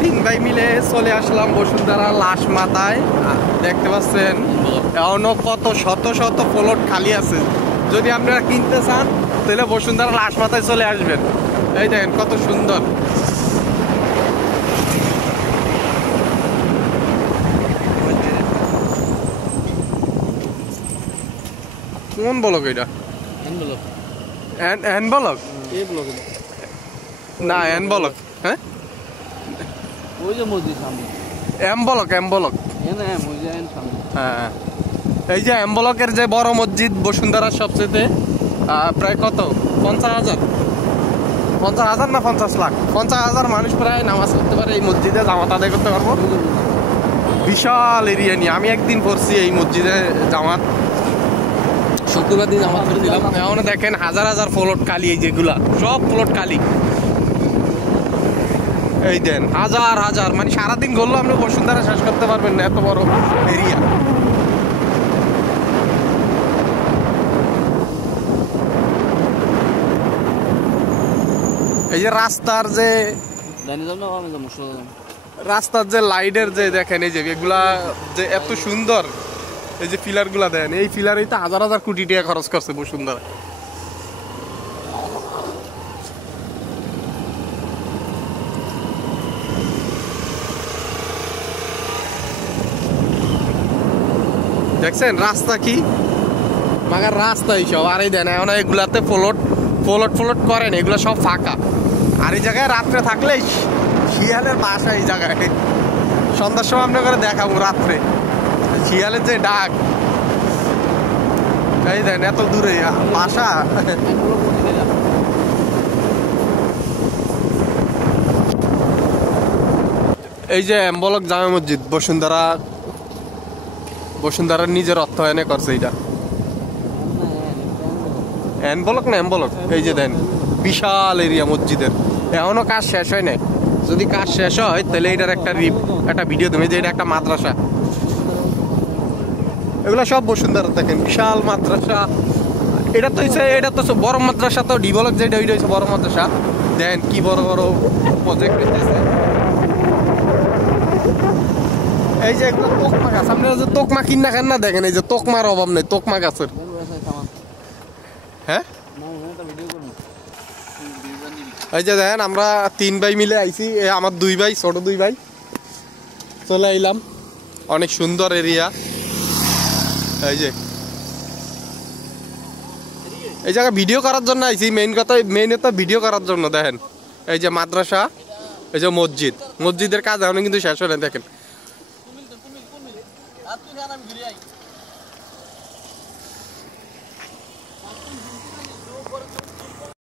তিন ভাই মিলে চলে আসলাম বসুন্ধরা লাশ মাথায়। দেখতে পাচ্ছেন এখনো কত শত শত প্লট খালি আছে। যদি আপনারা কিনতে চান তাহলে বসুন্ধরা লাশ মাথায় চলে আসবেন। এই দেখেন কত সুন্দর। কোন ব্লক এটা? এন ব্লক না এন ব্লক? হ্যাঁ ওই যে মসজিদ সামনে এম ব্লক হ্যাঁ এই যে এম ব্লকের যে বড় মসজিদ বসুন্ধরার সবচেয়ে প্রায় কত 50,000 না 50 লাখ 50,000 মানুষ প্রায় নামাজ পড়তে পারে এই মসজিদে, জামাত আদায় করতে পারবো। বিশাল এরিয়া নিয়ে আমি একদিন পড়ছি এই মসজিদে জামাত, শুক্রবার দিন জামাত পড়ছিলাম। এখন দেখেন হাজার হাজার প্লট খালি, এই যেগুলা সব প্লট খালি। এই দেন হাজার হাজার, মানে সারাদিন ঘুরলো আপনি বসুন্ধরা শেষ করতে পারবেন না, এত বড় এরিয়া। এই যে রাস্তার যে লাইটের যে দেখেন, এই যে এগুলা যে এত সুন্দর, এই যে পিলার গুলা দেন, এই পিলারেই তো হাজার হাজার কোটি টাকা খরচ করছে বসুন্ধরা। দেখছেন রাস্তা কি মাগার রাস্তা এইসব। আর এই দেন এখন এগুলাতে ফ্লোট করেন, এগুলো সব ফাঁকা। আর এই জায়গায় রাত্রে থাকলে শিয়ালের বাসা, এই জায়গায় সন্ধ্যার সময় আপনার করে দেখাবো রাত্রে শিয়ালের যে ডাক। এই দেন এত দূরে বাসা। এই যে এমবলক জামে মসজিদ বসুন্ধরার নিজের অর্থায়নে করছে এটা। এনবলক না এমবলক? এই যে দেন বিশাল এরিয়া মসজিদের, এখনো কাজ শেষ হয় নাই। যদি কাজ শেষ হয় তাহলে এটার একটা ভিডিও দেবে যে এটা একটা মাদ্রাসা। এগুলো সব বসুন্ধরা দেখেন বিশাল মাদ্রাসা। এটা তো বড় মাদ্রাসা, তো ডিবলক যেটা ওইটা হচ্ছে বড় মাদ্রাসা। দেন কি বড় বড় প্রজেক্ট হইতেছে। এই যে এগুলো তোকমা গাছ, আপনারা যে তোকমা কিনা খান না, দেখেন এই যে তোকমার অভাব নেই তোকমা গাছের। হ্যাঁ এই যে দেখেন আমরা তিন ভাই মিলে আইছি, আমার দুই ভাই ছোট দুই ভাই চলে আইলাম। অনেক সুন্দর এরিয়া। এই যে এই জায়গা ভিডিও করার জন্য আইছি, মেইন ভিডিও করার জন্য। দেখেন এই যে মাদ্রাসা, এই যে মসজিদের কাজ এখন কিন্তু শেষ হয় না। দেখেন